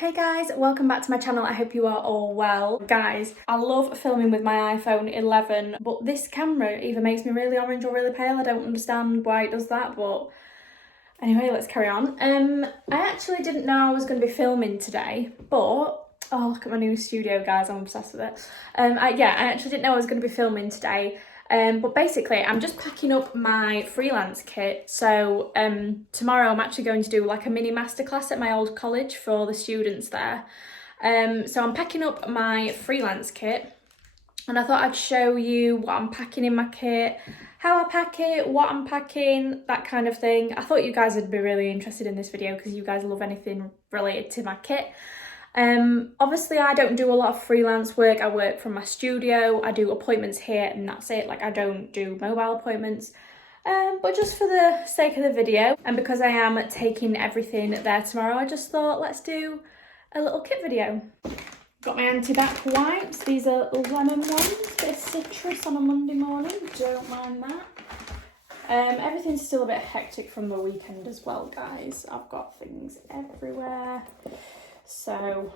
Hey guys, welcome back to my channel. I hope you are all well. Guys, I love filming with my iPhone 11, but this camera either makes me really orange or really pale. I don't understand why it does that, but anyway, let's carry on. I actually didn't know I was going to be filming today, but oh, look at my new studio, guys. I'm obsessed with it. I actually didn't know I was going to be filming today. But basically, I'm just packing up my freelance kit. So tomorrow I'm actually going to do like a mini masterclass at my old college for the students there. So I'm packing up my freelance kit, and I thought I'd show you what I'm packing in my kit, how I pack it, what I'm packing, that kind of thing. I thought you guys would be really interested in this video because you guys love anything related to my kit. Obviously I don't do a lot of freelance work. I work from my studio. I do appointments here and that's it. Like, I don't do mobile appointments. But just for the sake of the video, and because I am taking everything there tomorrow, I just thought let's do a little kit video. Got my anti-bac wipes. These are lemon ones, bit of citrus on a Monday morning, don't mind that. Everything's still a bit hectic from the weekend as well, guys. I've got things everywhere. So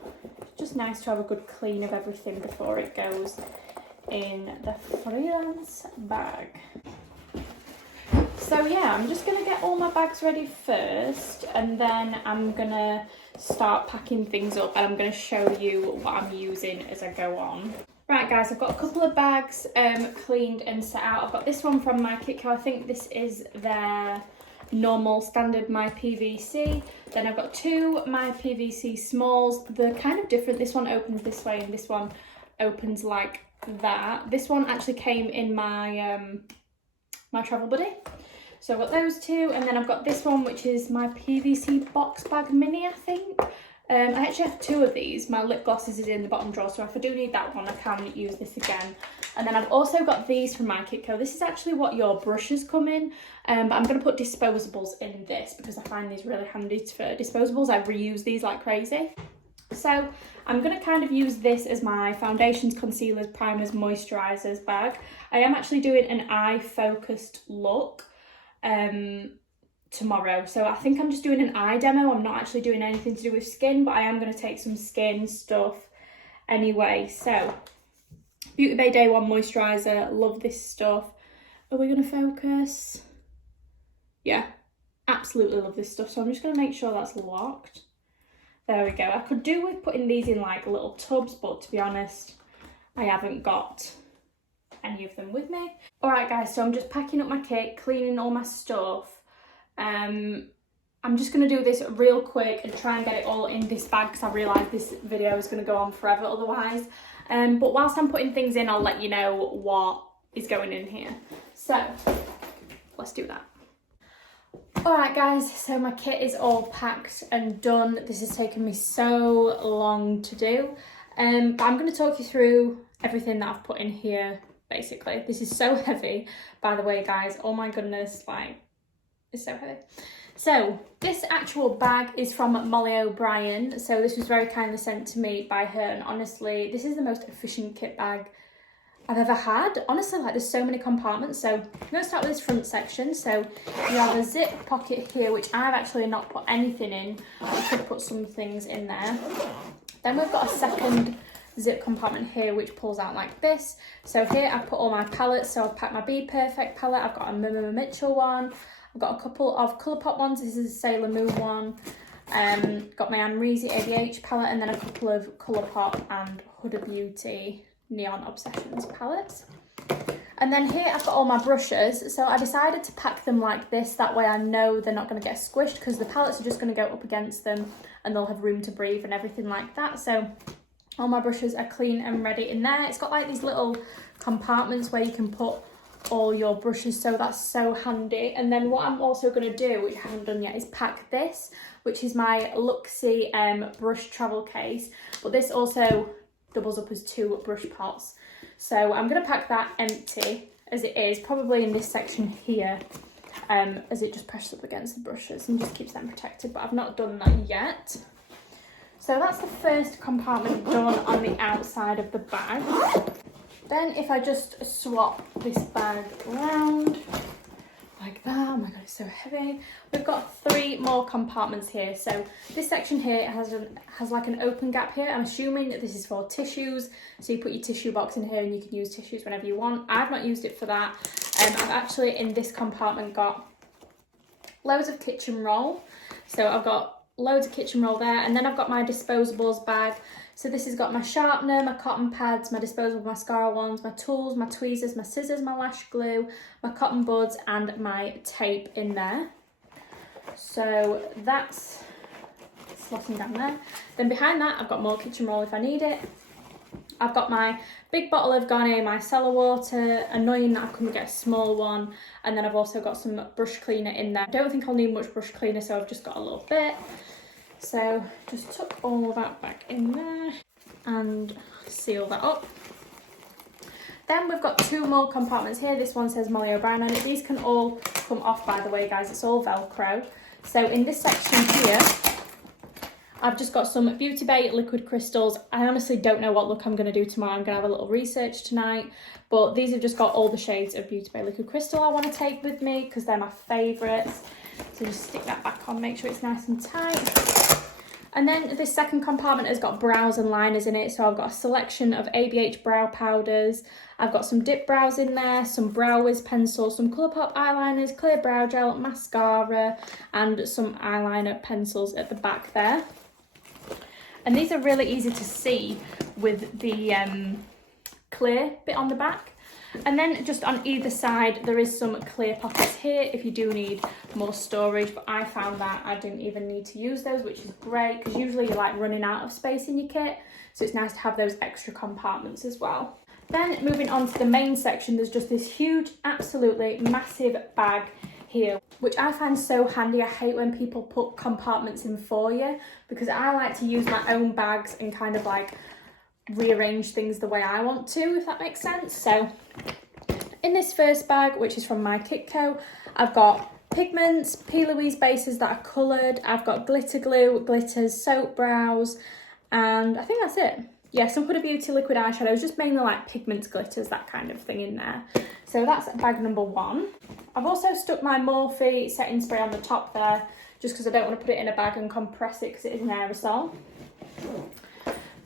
just nice to have a good clean of everything before it goes in the freelance bag. So yeah, I'm just gonna get all my bags ready first, and then I'm gonna start packing things up, and I'm gonna show you what I'm using as I go on. Right guys, I've got a couple of bags cleaned and set out. I've got this one from my Kitco. I think this is their normal standard My PVC. Then I've got two My PVC smalls. They're kind of different. This one opens this way and this one opens like that. This one actually came in my my travel buddy. So I've got those two, and then I've got this one which is my PVC box bag mini, I think. I actually have two of these. My lip glosses is in the bottom drawer, so if I do need that one I can use this again. And then I've also got these from my Kitco. This is actually what your brushes come in, but I'm going to put disposables in this because I find these really handy for disposables. I reuse these like crazy. So I'm going to kind of use this as my foundations, concealers, primers, moisturisers bag. I am actually doing an eye focused look tomorrow, so I think I'm just doing an eye demo. I'm not actually doing anything to do with skin, but I am going to take some skin stuff anyway. So Beauty Bay Day 1 moisturiser, love this stuff. Are we going to focus? Yeah, absolutely love this stuff. So I'm just going to make sure that's locked. There we go. I could do with putting these in like little tubs, but to be honest, I haven't got any of them with me. Alright guys, so I'm just packing up my kit, cleaning all my stuff. I'm just going to do this real quick and try and get it all in this bag because I realise this video is going to go on forever otherwise. But whilst I'm putting things in, I'll let you know what is going in here. So let's do that. Alright guys, so my kit is all packed and done. This has taken me so long to do. But I'm going to talk you through everything that I've put in here, basically. This is so heavy, by the way, guys. Oh my goodness, like, it's so heavy. So this actual bag is from Molly O'Brien. So this was very kindly sent to me by her, and honestly, this is the most efficient kit bag I've ever had. Honestly, like, there's so many compartments. So I'm going to start with this front section. So you have a zip pocket here, which I've actually not put anything in. I could put some things in there. Then we've got a second zip compartment here, which pulls out like this. So here I've put all my palettes. So I've packed my Be Perfect palette. I've got a Mima Mitchell one. I've got a couple of ColourPop ones. This is a Sailor Moon one. Got my Amrezy ADH palette, and then a couple of ColourPop and Huda Beauty Neon Obsessions palettes. And then here I've got all my brushes. So I decided to pack them like this. That way I know they're not going to get squished because the palettes are just going to go up against them and they'll have room to breathe and everything like that. So all my brushes are clean and ready in there. It's got like these little compartments where you can put all your brushes, so that's so handy. And then what I'm also going to do, which I haven't done yet, is pack this, which is my LYCHEE brush travel case, but this also doubles up as two brush pots. So I'm going to pack that empty as it is, probably in this section here, as it just presses up against the brushes and just keeps them protected, but I've not done that yet. So that's the first compartment done on the outside of the bag. Then if I just swap this bag around, like that. Oh my god, it's so heavy. We've got 3 more compartments here. So this section here has like an open gap here. I'm assuming that this is for tissues. So you put your tissue box in here and you can use tissues whenever you want. I've not used it for that. I've actually in this compartment got loads of kitchen roll. So I've got loads of kitchen roll there, and then I've got my disposables bag. So this has got my sharpener, my cotton pads, my disposable mascara wands, my tools, my tweezers, my scissors, my lash glue, my cotton buds, and my tape in there. So that's slotting down there. Then behind that, I've got more kitchen roll if I need it. I've got my big bottle of Garnier micellar water, annoying that I couldn't get a small one. And then I've also got some brush cleaner in there. I don't think I'll need much brush cleaner, so I've just got a little bit. So just tuck all of that back in there and seal that up. Then we've got 2 more compartments here. This one says Molly O'Brien on it. These can all come off, by the way, guys. It's all Velcro. So in this section here, I've just got some Beauty Bay liquid crystals. I honestly don't know what look I'm going to do tomorrow. I'm going to have a little research tonight. But these have just got all the shades of Beauty Bay liquid crystal I want to take with me because they're my favourites. So just stick that back on, make sure it's nice and tight. And then this second compartment has got brows and liners in it. So I've got a selection of ABH brow powders. I've got some dip brows in there, some Brow Wiz pencils, some ColourPop eyeliners, clear brow gel, mascara, and some eyeliner pencils at the back there. And these are really easy to see with the clear bit on the back. And then just on either side, there is some clear pockets here if you do need more storage. But I found that I didn't even need to use those, which is great because usually you're like running out of space in your kit. So it's nice to have those extra compartments as well. Then moving on to the main section, there's just this huge, absolutely massive bag here, which I find so handy. I hate when people put compartments in for you because I like to use my own bags and kind of like rearrange things the way I want to, if that makes sense. So in this first bag, which is from my Kitco, I've got pigments, P. Louise bases that are coloured, I've got glitter glue, glitters, soap brows, and I think that's it. Yeah, some Huda Beauty liquid eyeshadows, just mainly like pigments, glitters, that kind of thing in there. So that's bag number 1. I've also stuck my Morphe setting spray on the top there, just because I don't want to put it in a bag and compress it because it is an aerosol.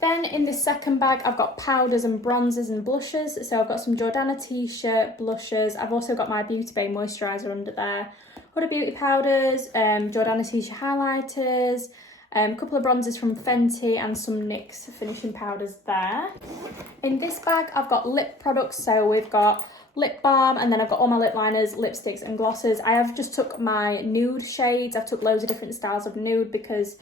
Then in this second bag, I've got powders and bronzers and blushes. So I've got some Jordana T-shirt blushes. I've also got my Beauty Bay moisturiser under there. Huda Beauty powders, Jordana T-shirt highlighters, a couple of bronzers from Fenty and some NYX finishing powders there. In this bag, I've got lip products. So we've got lip balm, and then I've got all my lip liners, lipsticks and glosses. I have just took my nude shades. I've took loads of different styles of nude because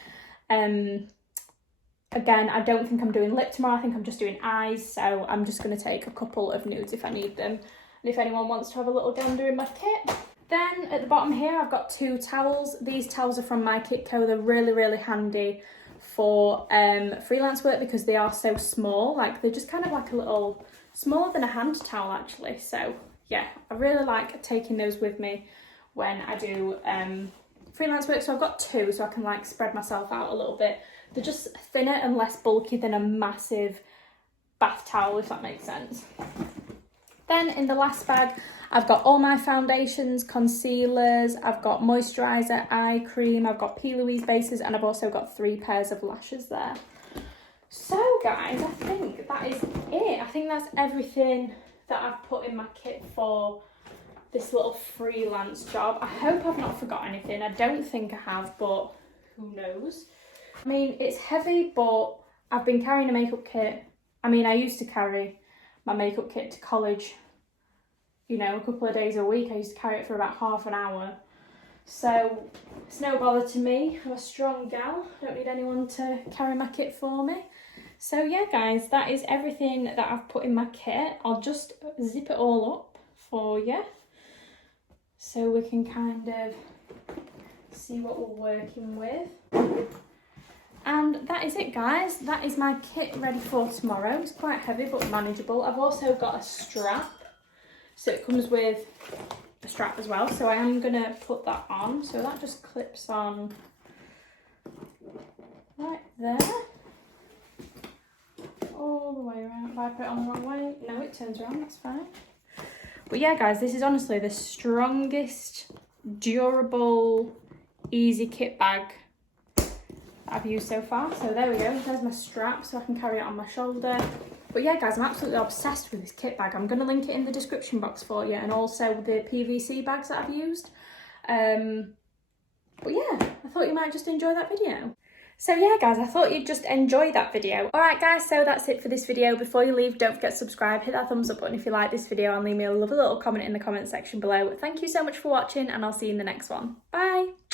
again, I don't think I'm doing lip tomorrow. I think I'm just doing eyes. So I'm just going to take a couple of nudes if I need them. And if anyone wants to have a little gander in my kit. Then at the bottom here, I've got 2 towels. These towels are from my Kitco. They're really, really handy for freelance work because they are so small. Like they're just kind of like a little, smaller than a hand towel actually. So yeah, I really like taking those with me when I do freelance work. So I've got 2 so I can like spread myself out a little bit. They're just thinner and less bulky than a massive bath towel, if that makes sense. Then in the last bag, I've got all my foundations, concealers, I've got moisturiser, eye cream, I've got P. Louise bases, and I've also got 3 pairs of lashes there. So guys, I think that is it. I think that's everything that I've put in my kit for this little freelance job. I hope I've not forgot anything. I don't think I have, but who knows? I mean, it's heavy, but I've been carrying a makeup kit. I mean, I used to carry my makeup kit to college, you know, a couple of days a week. I used to carry it for about half an hour. So it's no bother to me. I'm a strong gal. I don't need anyone to carry my kit for me. So yeah, guys, that is everything that I've put in my kit. I'll just zip it all up for you so we can kind of see what we're working with. And that is it, guys. That is my kit ready for tomorrow. It's quite heavy but manageable. I've also got a strap. So it comes with a strap as well. So I am going to put that on. So that just clips on right there. All the way around. If I put it on the wrong way, no, it turns around, that's fine. But yeah, guys, this is honestly the strongest, durable, easy kit bag I've used so far. So there we go, there's my strap so I can carry it on my shoulder. But yeah, guys, I'm absolutely obsessed with this kit bag. I'm going to link it in the description box for you, and also the PVC bags that I've used. But yeah, I thought you might just enjoy that video. So yeah, guys, I thought you'd just enjoy that video. Alright guys, so that's it for this video. Before you leave, don't forget to subscribe, hit that thumbs up button if you like this video, and leave me a lovely little comment in the comment section below. Thank you so much for watching, and I'll see you in the next one. Bye!